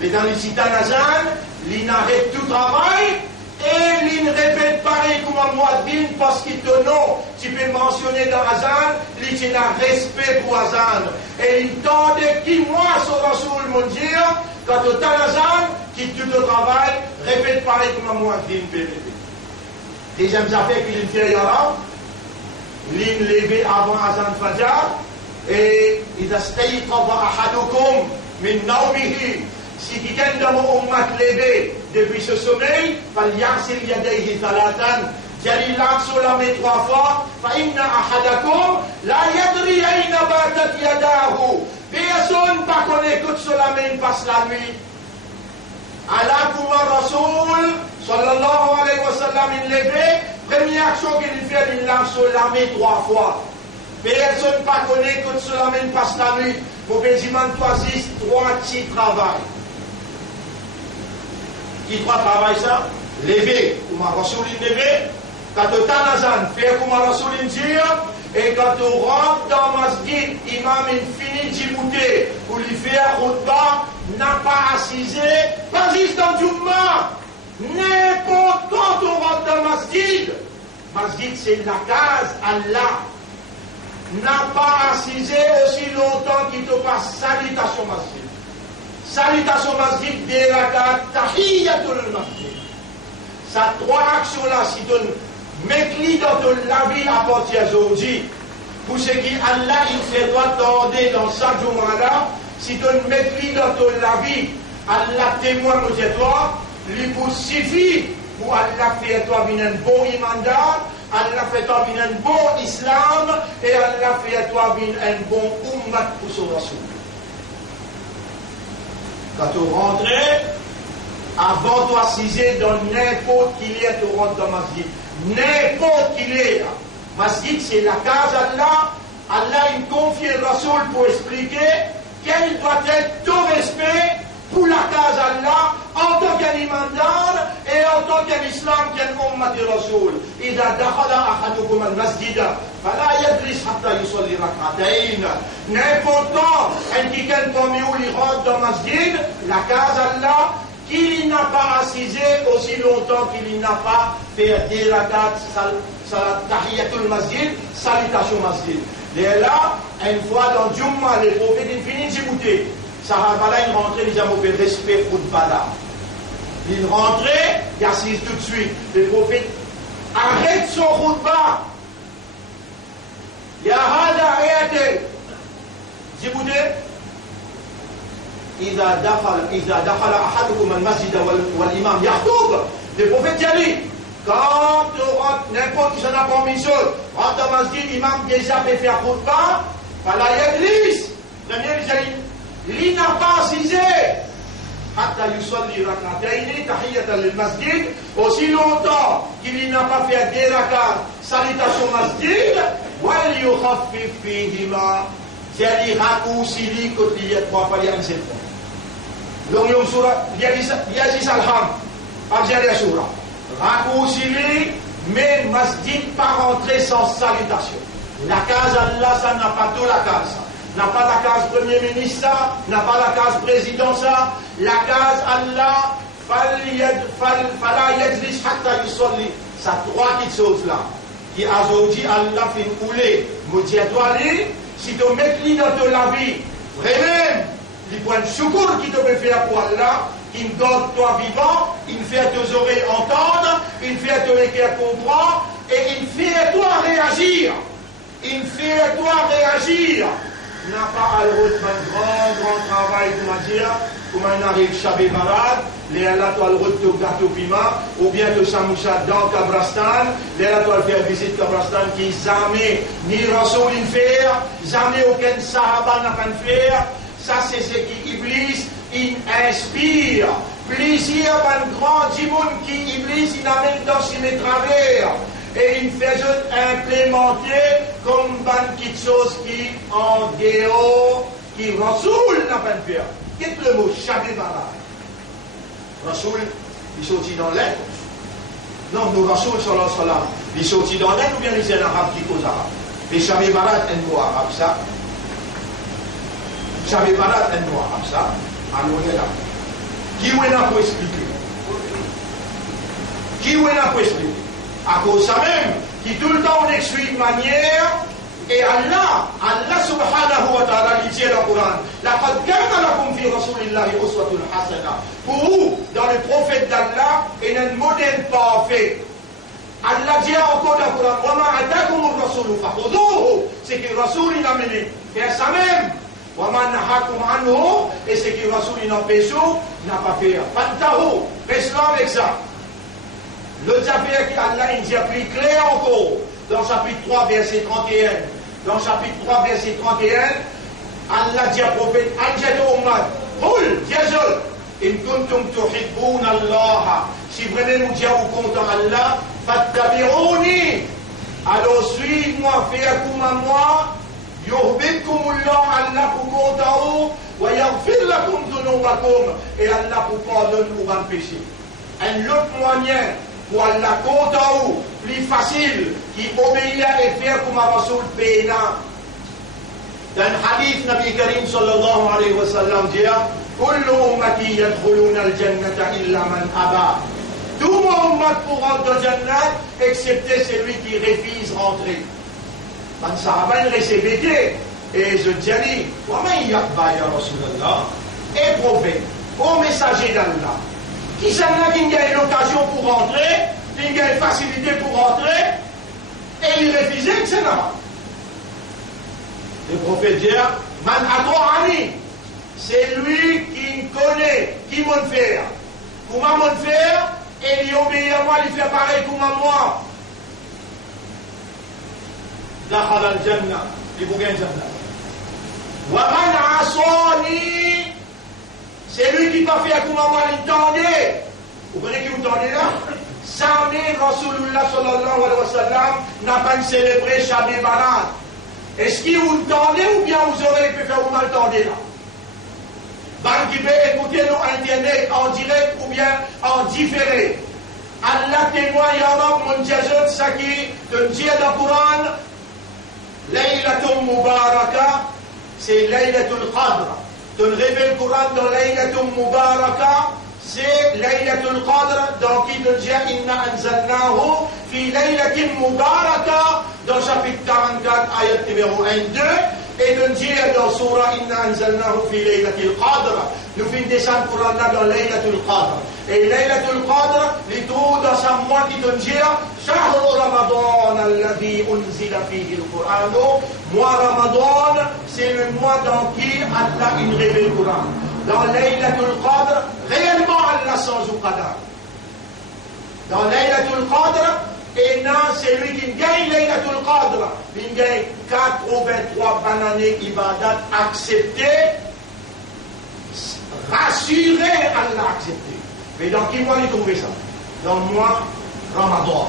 Mais dans les cités Azan, il arrête tout travail. Et il ne répète pareil comme un Mouadine parce qu'il te non. Tu peux mentionner dans Azan, il a un respect pour Azan. Et il tendait qui moi sur Rasoul mon Dieu, quand tu as Azan, qui tout le travail, répète pareil comme un Mouadine. Deuxième affaire qu'il fait Yara, il levé avant Azan Fajr, et il a stayé comme ahadukum min naumihi. Si quelqu'un dans mon ummat levé depuis ce sommeil, فَلْيَغْسِلْ يَدَيْهِ ثَلَاثًا جَلِي لَعْسُ la met 3 fois, فَإِنَّ أَحَدَكُمْ لَا يَدْرِي أَيْنَ بَاتَتْ يَدَاهُ. Personne ne connaît que cela même passe la nuit. Allah comme Rasoul, sallallahu alayhi wa sallam, il levé, première action qu'il fait, il lance la met 3 fois. Personne ne connaît que cela même passe la nuit. Pour que je m'en choisisse 3 petits travails. Qui trois travail ça? Lever, comme un Rasoulin levé. Quand tu as Azan, faire comme un Rasoulin dire. Et quand tu rentres dans Masjid, imam il finit d'y bouter. Pour lui faire khutbah, n'a pas assisé. Pas juste dans Jumma. N'importe quand tu rentres dans Masjid. Masjid c'est la case Allah. N'a pas assisé aussi longtemps qu'il te passe salutation Masjid. Salutation Masjid, des rakat, tahiyyatul Masjid. Ça 3 actions-là, si tu mets dans ton lavi à partir d'aujourd'hui, pour ce qui Allah, il fait toi tendre dans sa journée-là, si tu mets dans ton lavi, Allah témoigne aux toi, lui pour suffit, pour Allah faire toi un bon imandat, Allah fait toi un bon islam, et Allah fait toi un bon ummat pour son rasoul. Quand tu rentres, avant de t'assiser dans n'importe qui est, tu rentres dans Masjid. N'importe qui est. Masjid, c'est la case Allah. Allah, il confie le Rasoul pour expliquer quel doit être ton respect pour la case Allah en tant qu'imandar et en tant qu'islam qui est ummat de Rasoul. إذا دخل أحدكم المسجد فلا يجلس حتى يصلي ركعتين. N'importe quand quelqu'un parmi vous il rentre dans le masjid, la case Allah, qu'il n'a pas assisé aussi longtemps qu'il n'a pas fait des rakats, tahiyatul masjid, salutation masjid. Et là, une fois dans Jumma, les prophètes ils finissent de goûter. Sahaba là, ils rentraient, ils ont fait respect pour le bala. Ils rentraient, ils assisent tout de suite. Les prophètes arrêtent son khutbah. Ya hada ayate. Djiboudé. إذا دخل أحدكم المسجد والإمام يخطب. Le prophète dit, quand n'importe qui s'en a promis chose, rentre dans le masjid, l'imam déjà fait faire khutbah, fala yajlis. Premier il n'a pas assisé. Hatta yusalli rak'atayn tahiyatan lil masjid. Aussi longtemps qu'il n'a pas fait des rak'at, salutation masjid, wal yukhaffif fihima. Jadi raccourci li côté 3 fois en 7 fois. Donc yom surah yazis alham. Algérie surah. Raccourci li mais masjid pas rentrer sans salutation. La case Allah ça n'a pas tout la case. N'a pas la case premier ministre, n'a pas la case président ça. La case Allah fala yajlis hatta yusalli. Ça 3 petites choses là. Qui aujourd'hui Allah fait couler. Me dit à toi si tu mets dans ton la vie, vraiment, les points de secours qui te peut faire pour Allah, il garde toi vivant, il fait tes oreilles entendre, il fait tes cœurs comprendre, et il fait toi réagir. Il fait toi réagir. n'a pas à l'autre un grand travail, comment dire, comme on arrive Shabbat Barat, les Allah doit le retour gâteau pima, ou bien de Samoucha dans Kabrastan, les Allah doit faire visite Kabrastan qui jamais ni Rasoul in faire, jamais aucun Sahaba n'a pas faire. Ça c'est ce qui Iblis il inspire. Plaisir d'un grand dimon qui Iblis il amène dans ses travers. Et il fait implémenter comme quelque chose qui en dehors, qui Rasoul n'a pas faire. Qu'est-ce le mot Shabbat Barat? Rasoul, il sortit dans l'air. Non, nous Rasoul sallallahu alayhi wa sallam, il sortit dans l'air ou bien il est un arabe qui cause arabe. Et Shabbat Barat est un mot arabe, ça. Shabbat Barat est un mot arabe, ça. Alors on est là. Qui est là pour expliquer? Qui est là pour expliquer? À cause de ça même, qui tout le temps on explique une manière, et Allah subhanahu wa ta'ala, il dit dans le Coran, لَقَدْ كَانَ لَكُمْ فِي رَسُولِ اللَّهِ أُسْوَةٌ حَسَنَةٌ. Pour vous, dans le prophète d'Allah, il y a un modèle parfait. Allah dit encore dans le Coran, وَمَا أَتَاكُمُ الرَّسُولُ فَخُذُوهُ. C'est que le Rasoul il a mené. Faire ça même. وَمَا نَهَاكُمْ عَنْهُ. Et c'est que le Rasoul il empêche, n'a pas fait. فَانْتَهُ. Restons avec ça. L'autre chapitre qu'Allah il dit plus clair encore, dans le chapitre 3, verset 31. Dans le chapitre 3, verset 31, Allah dit au prophète, Anjadu Ummad, Qul, Diazol, in kuntum tuhibbuna Allah, si vraiment vous dites au compte Allah, fattabi'uni, alors suivez-moi, faites comme moi, yuhbibkumullah, Allah pour compte wa yaghfir lakum dhunubakum, et Allah pour pardonner vos péchés. Un autre moyen, pour Allah compte en haut, plus facile, qui obéit et faire comme un Rasoul Bénin. Dans le hadith, Nabi Karim sallallahu alayhi wa sallam dit Kullu ummati yadkhuluna al-jannata illa man aba. Tout mon ummat pour rentrer dans le Jannat, excepté celui qui refuse rentrer. Man sahaba il recevait et je dis Wa man yaqba ya Rasulallah, et prophète, au messager d'Allah. Qui s'en a qui a une occasion pour rentrer, qui a une facilité pour rentrer, et il refusait, etc. Le prophète dit, Man Adoani, c'est lui qui me connaît, qui m'en fait. Comment m'en faire, et il obéit à moi, il fait pareil comme à moi. Dakhala al-Jannah, il faut bien Jannah. Wa man asani, c'est lui qui m'a fait comme moi l'entendait. Vous connaissez qui vous entendez là? Jamais Rasulullah sallallahu alayhi wa sallam n'a pas célébré Shabbat Barat. Est-ce qu'il vous entendez ou bien vous aurez pu faire vous m'entendez là? Ben qui peut écouter nos internet en direct ou bien en différé. Allah témoigne ya Rab mon jazot saki de dire dans le Coran Laylatul Mubaraka, c'est Laylatul Qadr. De révéler le Coran dans Laylatul Mubaraka, c'est Laylatul Qadr, dans qui de dire Inna anzalnahu fi Laylatul Mubaraka, dans chapitre 44, ayat numéro 1-2, et de dire dans Surah Inna anzalnahu fi Laylatul Qadr, nous finissons le Coran dans Laylatul Qadr. Et Laylatul Qadr, les trous dans sa mois qui de dire Shahr Ramadan alladhi unzila fihi al-Qur'an. Mois Ramadan, c'est le mois dans qui Allah il révèle le Coran. Dans Laylatul Qadr, réellement Allah sans au Qadr. Dans Laylatul Qadr, et non, c'est lui qui gagne Laylatul Qadr. Il gagne 83 bananes ibadat acceptées, rassuré Allah accepté. Mais dans quel mois il trouve ça? Dans le mois Ramadan.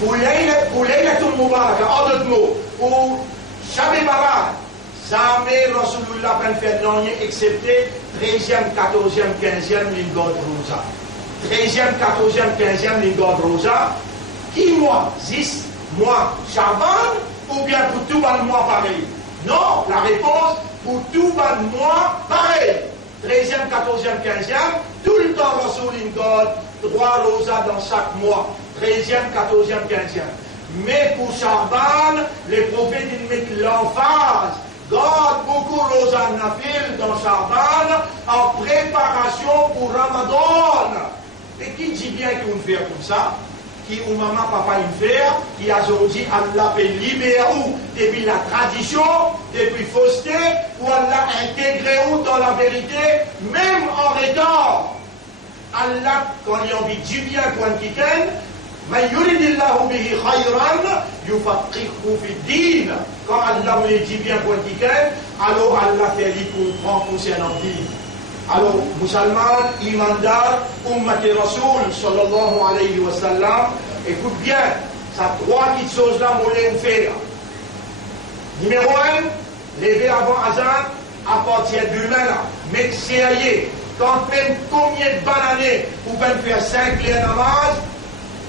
Pour Laylatul Mubaraka, en d'autres mots, pour Shabbat Barat, jamais Rasulullah ben fait non excepté 13e, 14e, 15e Lingod Rosa. 13e, 14e, 15e Lingod Rosa. Qui mois? 10 mois Shaban ou bien pour tout le mois pareil? Non, la réponse pour tout le mois pareil. 13e, 14e, 15e, tout le temps Rasul Lingod, 3 Rosa dans chaque mois. 13e, 14e, 15e. Mais pour Shaban, les prophètes ils mettent l'emphase. Garde beaucoup Rosa Nafil dans Shaban en préparation pour Ramadan. Et qui dit bien qu'on fait comme ça? qui ou maman, papa, il fait, qui a aujourd'hui, Allah peut libérer ou depuis la tradition, depuis fausseté, ou Allah intégrer ou dans la vérité, même en retard. Allah, quand il a envie du bien pour un quiken, mais yuridillahu bihi khayran, yufaqihu fi din. Quand Allah voulait dire bien pour un quiken, alors Allah fait lui comprendre concernant vie. Alors, musulman, imandar, ummati rasoul, sallallahu alayhi wa sallam, écoute bien, ça trois petites choses-là, vous voulez faire. Numéro 1, lever avant Azan, à partir de demain, mais sérieux. Quand même combien de bonnes années vous pouvez faire 5 clés namaz,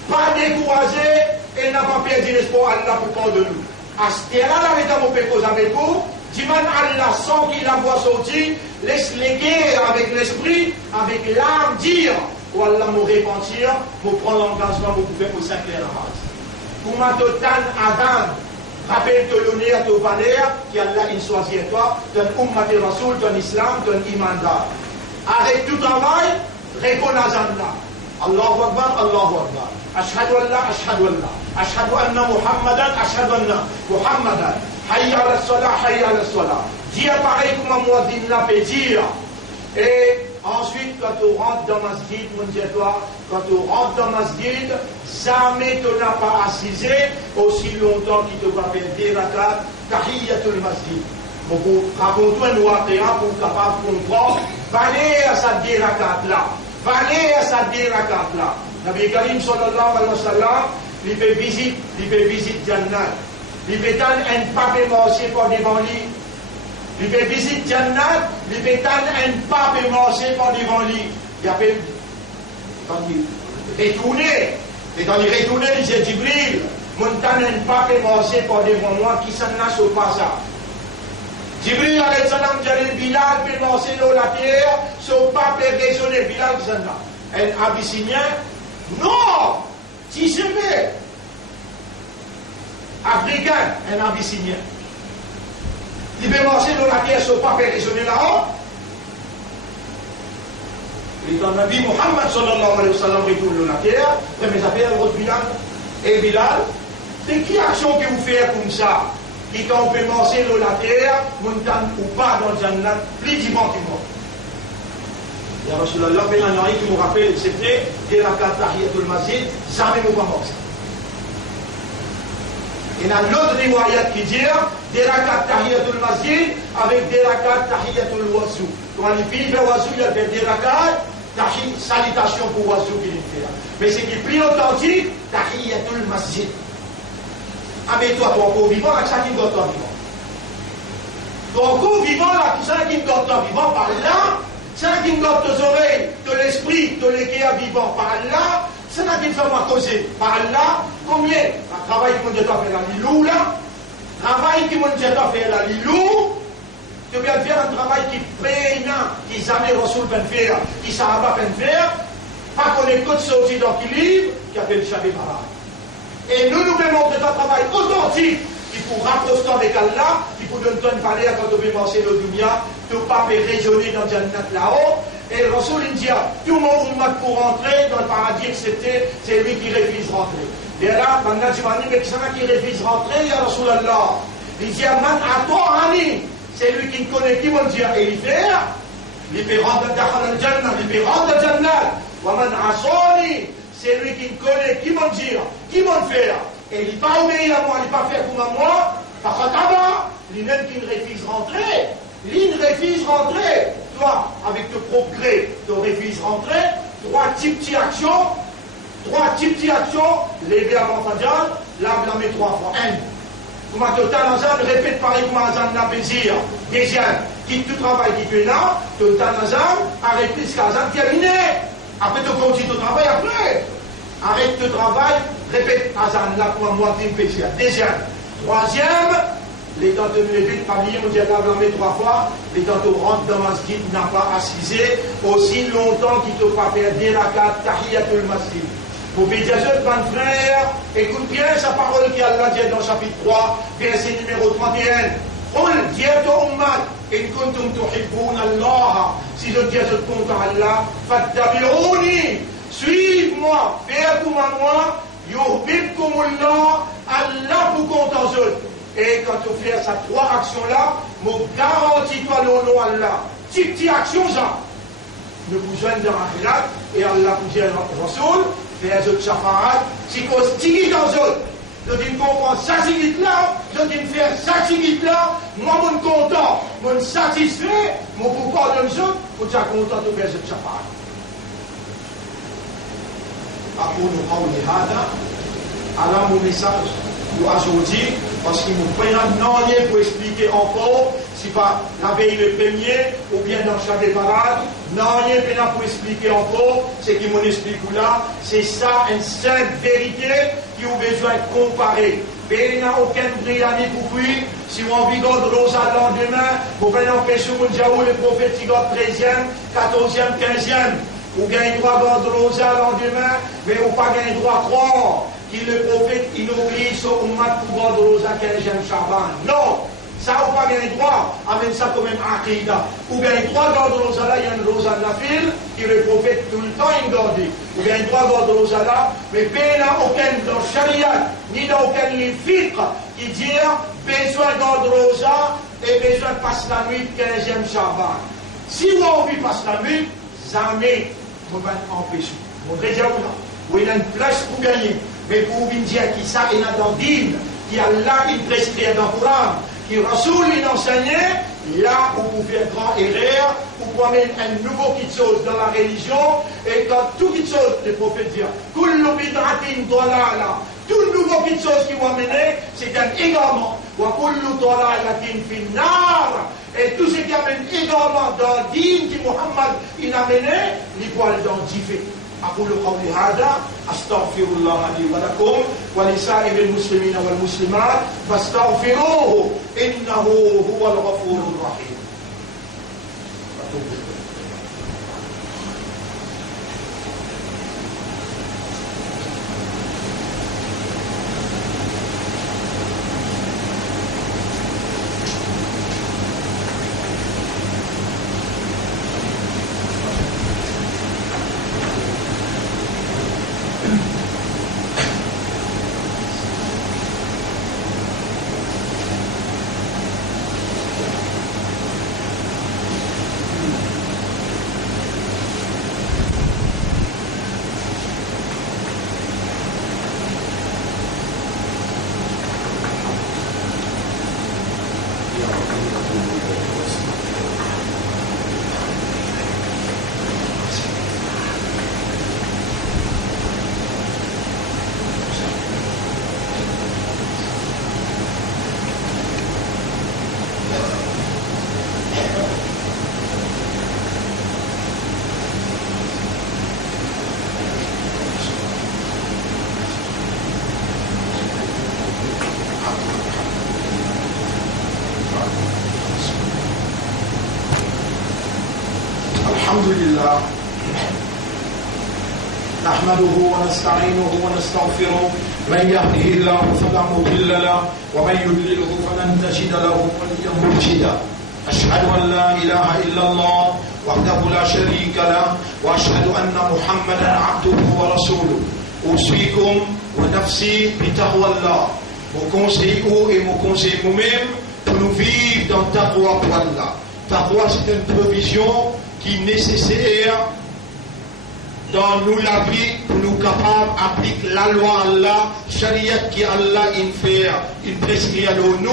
pas décourager et n'a pas perdu l'espoir Allah pour prendre de nous. À ce terrain-là, avec mon pécose avec vous, Diman Allah sent qu'il la voit sortir, laisse les guerres avec l'esprit, avec l'âme, dire, ou Allah me repentir, me prendre l'engagement pour faire pour 5 clés namaz. Pour ma totale Adam, rappelle-toi l'honneur, ton valeur, qui Allah il choisit toi, ton ummat et rasoul, ton islam, ton imandar. Avec tout travail, reconnaissance Allah. Allahu Akbar, Allahu Akbar. Ashhadu an la, ashhadu an la. Ashhadu anna Muhammadan, ashhadu anna Muhammadan. Hayya ala salah, hayya ala salah. Dis pareil comme un muaddin l'a fait dire. Et ensuite, quand tu rentres dans la masjid, mon Dieu, toi, quand tu rentres dans la masjid, jamais tu n'as pas assisé aussi longtemps qu'il te va faire des rakats, tahiyyatul masjid. Donc, raconte-toi un waqia pour capable de comprendre. Venez à cette dérakat-là. Venez à cette dérakat-là. Nabi Karim sallallahu alayhi wa sallam, il fait visite Jannat. Il fait un pape marché par devant lui. Il fait visite Jannat, il fait un pape marché par devant lui. Il a fait retourner. Et dans les retourner, il dit Jibril, montagne un pape marché par devant moi qui s'en a sur pas ça. Jibril alayhi salam dit Bilal peut lancer l'eau la terre, son pape est raisonné, Bilal qui s'en a. Un Abyssinien, non, si c'est vrai. Africain, un Abyssinien. Il peut lancer l'eau la terre, son pape est raisonné là-haut. Et dans Nabi Muhammad sallallahu alayhi wa sallam retourne l'eau la terre, fait mes affaires, votre Bilal. Et Bilal, c'est qui action que vous faites comme ça? Et quand on peut lancer l'eau la terre, montagne ou pas dans le Jannat, plus dimanche. Il y a Rasulallah, qui me rappelle, c'était des rakats tahiyatul masjid, jamais nous pas mort. Il y a une autre riwayat qui dit des rakats tahiyatul masjid avec des rakats tahiyatul wazou. Quand il finit le wazou, il y a des rakats, salutation pour wazou qu'il fait. Mais ce qui est plus authentique, tahiyatul masjid. Ah mais toi, ton corps vivant, avec ça qui doit ton vivant. Ton corps vivant, là, tout ça qui doit ton vivant, par là, ça qui doit tes oreilles, de l'esprit, de l'équerre vivant, par là, ça qui fait moi causer, par là, combien? Le travail qui m'a dit à faire la lilou, là, travail qui m'a dit à faire la lilou, tu viens faire un travail qui peine, qui jamais Rasoul peut faire, qui Sahaba peut faire, pas qu'on est que sorti dans qui livre, qui appelle le Shabbat Malade. Et nous devons montrer un travail authentique qui pour rapprocher avec Allah, qui pour donner une valeur quand on veut penser le dunya, tu ne peux pas raisonner dans le Jannat là-haut. Et le Rasoul dit, tout le monde pour rentrer dans le paradis, excepté, c'est lui qui refuse rentrer. Et là, maintenant, tu m'as dit, mais qui refuse rentrer, il y a Rasoul Allah. Il dit, man, à toi, Ani, c'est lui qui connaît qui va dire, et il fait rentrer dans le Jannat, il fait rentrer dans le Jannat. Waman asoni, c'est lui qui connaît qui m'en dire, qui m'en faire. Et il n'est pas obéi à moi, il n'est pas fait comme à moi. Par contre, il même qui refuse rentrer. Il refuse rentrer. Toi, avec ton propre gré, tu refuses rentrer. Trois petites actions. Lever avant Fadjan, là, blâmer 3 fois. 1. Comme un total Azan, répète pareil comme un Azan n'a plaisir. Deuxième, quitte tout travail qui fait là, total Azan, arrête plus qu'Azan terminé. Après, tu continues ton travail après. Arrête ton travail, répète Azan là pour moi, tu me fais ça. Deuxième. Troisième, les temps de lever, famille, on dit à blâmer 3 fois, les temps de rentrer dans ma masjid n'a pas assisé aussi longtemps qu'il ne t'a pas fait des rakats, tahiyatul masjid. Pour Bédiazot, mon frère, écoute bien sa parole qui Allah dit dans chapitre 3, verset numéro 31. قل ديت أمة إن كنتم تحبون الله si je dis je compte à Allah فاتبعوني suive-moi fais comme à moi Yuhbibkumullah, Allah vous compte en eux. Et quand tu fais ces trois actions-là, je garantis toi le nom Allah. Petite action, ça. Nous vous joignons dans l'akhirat, et Allah vous dit à notre Rasoul, fais un autre shafarat, si cause tigui dans eux. Je dis comprendre ça c'est là, je dis faire ça c'est là, moi je suis content, je suis satisfait, je suis content de nous, je suis content de faire ce shafarat. أقول قولي هذا على mon message aujourd'hui parce qu'il nous prend un an pour expliquer encore si pas la veille le premier ou bien dans chaque parade non rien pour expliquer encore ce qui m'en explique là c'est ça une simple vérité qui a besoin de comparer mais il n'y a aucun brillant pour lui si on regarde Rosa le lendemain vous prenez en question le prophète 13e 14e 15e ou gagne droit de Rosa le lendemain, mais ou pas gagne droit à croire qu'il le prophète inaugure son ummat pour voir de Rosa 15e Shaban. Non, ça ou pas gagne droit, amène ça comme même Aqidah. Ou gagne droit de Rosa là, il y a une Rosa de la file, qui le prophète tout le temps il garde. Ou gagne droit de Rosa là, mais il n'y a aucun dans Sharia, ni dans aucun livre fiqh qui dit besoin de Rosa et besoin de passer la nuit 15e Shaban. Si vous avez envie de passer la nuit, jamais on va empêcher. On va dire là, où il y a une place pour gagner. Mais pour vous dire qui ça, il y a dans l'île, qui a là, il prescrit dans le Coran, qui Rasoul, il enseignait, là, vous pouvez faire grand erreur, vous pouvez mettre un nouveau quelque chose dans la religion, et quand tout quelque chose, les prophètes disent, Kullu bid'atin dalala, tout nouveau quelque chose qui va mener, c'est un égarement. Wa kullu dalalatin finnar. Et tout ce qui amène également dans le dîme qui Muhammad il a mené, il faut aller dans le diffé. أقول قولي هذا أستغفر الله لي ولكم ولسائر المسلمين والمسلمات فاستغفروه إنه هو الغفور الرحيم. الحمد لله نحمده ونستعينه ونستغفره من يهده الله فلا مضل له ومن يضلله فلن تجد له وليا مرشدا أشهد أن لا إله إلا الله وحده لا شريك له وأشهد أن محمدا عبده ورسوله أوصيكم ونفسي بتقوى الله Mon conseil et mon conseil vous-même pour nous vivre dans Taqwa pour Allah. Taqwa c'est une provision qui est nécessaire dans nous la vie pour nous capables d'appliquer la loi Allah, Sharia qui Allah il prescrit à nous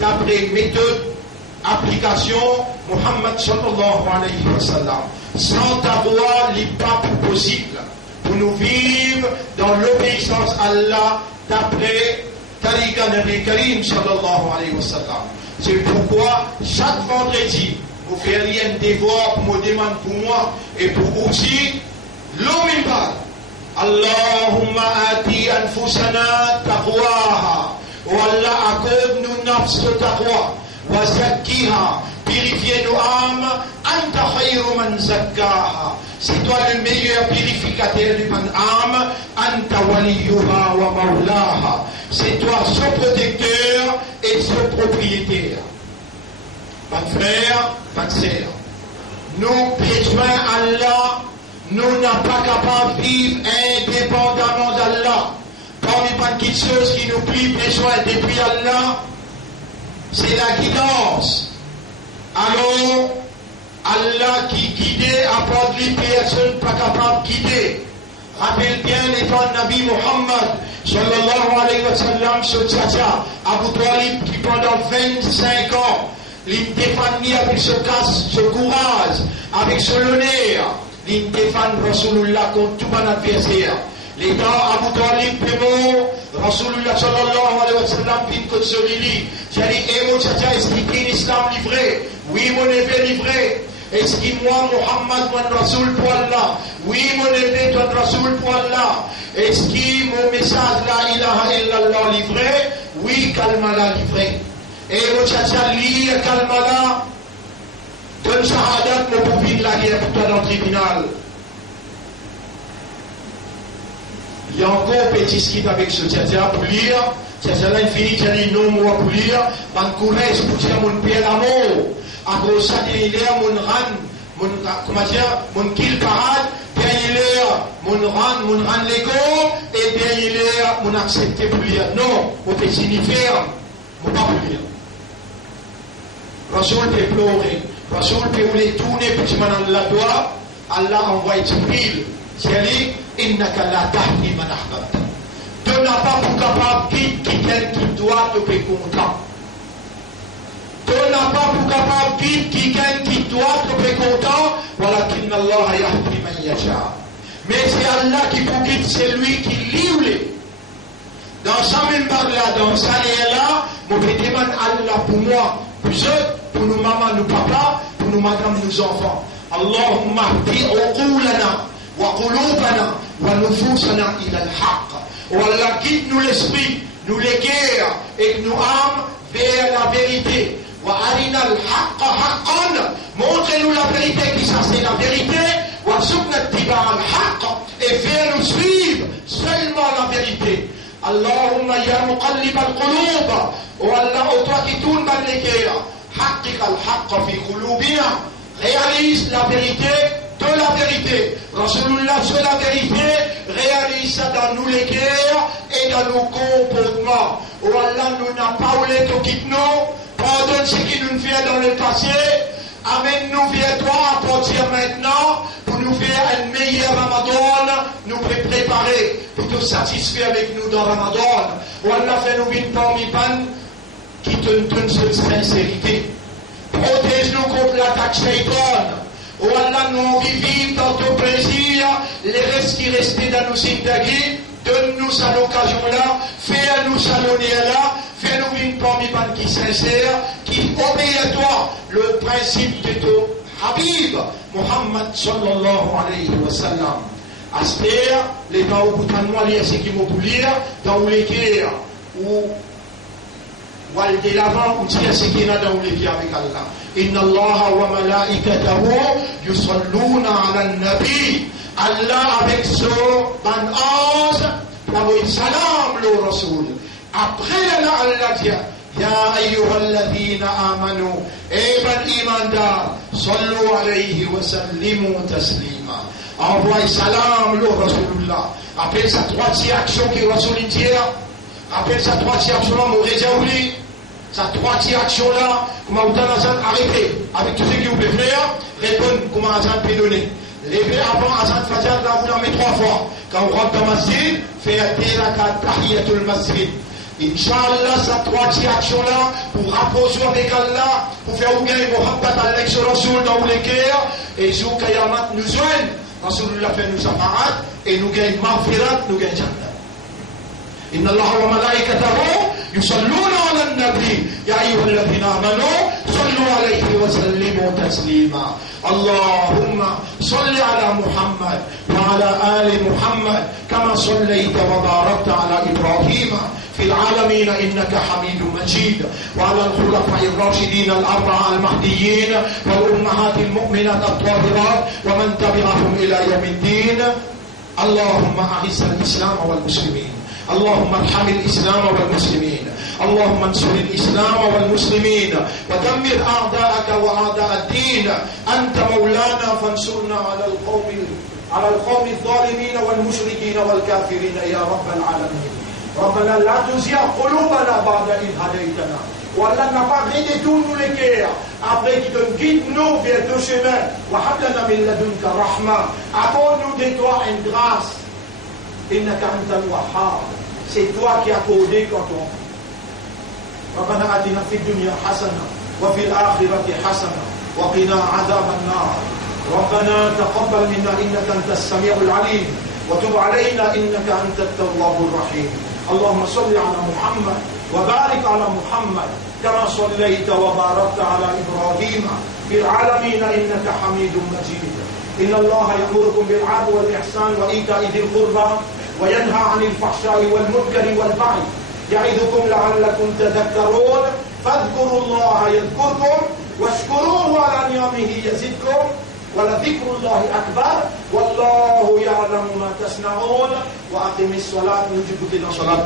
d'après méthode, application Muhammad sallallahu alayhi wa sallam. Sans taqwa, il n'est pas possible pour nous vivre dans l'obéissance à Allah d'après Tariqa Nabi Karim sallallahu alayhi wa sallam. C'est pourquoi chaque vendredi, vous feriez un devoir pour me demander pour moi et pour aussi l'homme parle. Allahumma ati anfusana taqwaha. Wa Allah accorde-nous nafs de taqwa. Wa zakkiha. Purifiez nos âmes. Anta khayru man zakkaha. C'est toi le meilleur purificateur de mon âme. Anta waliyuha wa maulaha. C'est toi son protecteur et son propriétaire. Mon frère, ma sœur, nous besoin Allah, nous n'sommes pas capables de vivre indépendamment d'Allah. parmi pas de choses qui nous plus besoin depuis Allah, c'est la guidance. Alors, Allah qui guidait, apporte les personnes pas capables de guider. Rappelle bien les temps de Nabi Muhammad, sallallahu alayhi wa sallam, ce tchatcha, Abu Talib, qui pendant 25 ans, il défendit avec ce courage, avec ce honneur, il défend Rasulullah contre tout mon adversaire. Les temps Abu Talib est mort, Rasulullah sallallahu alayhi wa sallam, puis que celui-là, j'ai dit, eh mon tchatcha, est-ce qu'il est l'islam livré? Oui, mon évêque livré. Est-ce que moi, Muhammad, mon Rasoul pour Allah? Oui, mon évêque, mon Rasoul pour Allah. Est-ce que mon message, la ilaha illallah livré? Oui, kalmala livré. Et mon tchatcha, lit kalmala, donne shahadat, mon poupine de la guerre pour toi dans le tribunal. Il y a encore petit skip avec ce tchatcha pour lire. Tchatcha là, il finit, il dit non, moi pour lire. Ban courage pour dire mon père l'amour. Après ça, il est mon ran, comment dire, mon kill parade, bien il est mon ran lego, et bien il est mon accepté pour lire. Non, on peut signifier, on ne peut pas lire. Rasoul peut pleurer, Rasoul peut rouler tourner, puis maintenant la doigt, Allah envoie Jibril. C'est lui, innaka la tahdi man ahbabta. Tu n'as pas pour capable qui doit te payer content. Tu n'as pas pour capable qui doit te payer content. Voilà qu'il Allah yahdi man yasha. Mais c'est Allah qui pour guide, c'est lui qui livre. Dans sa même barre là, dans sa là, je demande Allah pour moi, pour eux, pour nos mamans, nos papas, pour nos madames, nos enfants. Allahumma hdi uqulana wa qulubana wa nufusana ila al-haqq. Allah guide nous l'esprit, nous les guerres et nous âmes vers la vérité. Wa arina al-haqq haqqan. Montrez-nous la vérité qui ça c'est la vérité. Wa subna tiba al-haqq. Et fais-nous suivre seulement la vérité. Allahumma ya muqallib al-qulub. Oh Allah, oh toi qui tourne dans les guerres. Haqqiq al-haqq fi qulubina. Réalise la vérité de la vérité. Rasulullah, c'est la vérité, réalise ça dans nous les guerres et dans nos comportements. Oh Allah, nous n'a pas oublié de quitter nous, pardonne ce qui nous fait dans le passé, amène-nous vers toi à partir maintenant pour nous faire un meilleur Ramadan, nous préparer pour te satisfaire avec nous dans Ramadan. Oh Allah, fais-nous une parmi pan qui te donne cette sincérité. Protège-nous contre l'attaque shaitan. Oh Allah, nous vivons dans ton plaisir, les restes qui restaient dans nos sintagis, donne-nous à l'occasion-là, fais-nous salonner là, fais-nous une parmi qui est sincère, qui obéit à toi, le principe de ton Habib, Muhammad sallallahu alayhi wa sallam. Aspère, les gens au bout de moi, lire ce qu'ils m'ont pu lire, dans les guerres, ou de l'avant, ou dire ce qu'il y a dans les guerres avec Allah. Inna Allah wa malaikatahu yusalluna ala nabi. Allah avec son ban ange, envoie salam le Rasoul. Après là, Allah dit, Ya ayyuhalladhina amanu, et ban imandar, sallu alayhi wa sallimu taslima. Envoie salam le Rasoulullah. Après sa troisième action qui est Rasoul entière, après sa troisième action là, mon réjaouli. Sa troisième action-là, comment vous avez arrêté avec tout ce que vous pouvez faire, répondre comment Azan peut donner. Levez avant Azan Fajr, là vous en mettez 3 fois. Quand on rentre dans le masjid, faites la tahiyatul masjid. Inch'Allah, sa troisième action-là, pour rapprocher avec Allah, pour faire ou bien Muhammad avec ce Rasoul dans les guerres, et Zou Kayamat nous joigne. Rasoulullah fait nous apparat, et nous gagnons Maghfirat, nous gagnons Jannah. Inna Allah wa malaikatahu يصلون على النبي يا أيها الذين آمنوا صلوا عليه وسلموا تسليما اللهم صل على محمد وعلى آل محمد كما صليت وباركت على إبراهيم في العالمين إنك حميد مجيد وعلى الخلفاء الراشدين الأربعة المهديين والأمهات المؤمنات الطاهرات ومن تبعهم إلى يوم الدين اللهم أعز الإسلام والمسلمين اللهم ارحم الإسلام والمسلمين اللهم انصر الإسلام والمسلمين ودمر أعداءك وأعداء الدين أنت مولانا فانصرنا على القوم الظالمين والمشركين والكافرين يا رب العالمين ربنا لا تزغ قلوبنا بعد إذ هديتنا ولا n'a pas grillé tous nous les cœurs après qu'il te guide nous vers ton chemin وهب لنا من لدنك رحمة accorde-nous de toi une grâce إنك أنت الوهاب c'est toi qui as accordé quand on ربنا آتنا في الدنيا حسنة وفي الآخرة حسنة وقنا عذاب النار ربنا تقبل منا إنك أنت السميع العليم وتب علينا إنك أنت التواب الرحيم اللهم صل على محمد وبارك على محمد كما صليت وباركت على إبراهيم في العالمين إنك حميد مجيد إن الله يأمركم بالعدل والإحسان وإيتاء ذي القربى وينهى عن الفحشاء والمنكر والبغي يعظكم لعلكم تذكرون فاذكروا الله يذكركم واشكروه على نعمه يزدكم ولذكر الله أكبر والله يعلم ما تصنعون وأقم الصلاة نجيب كده صلاة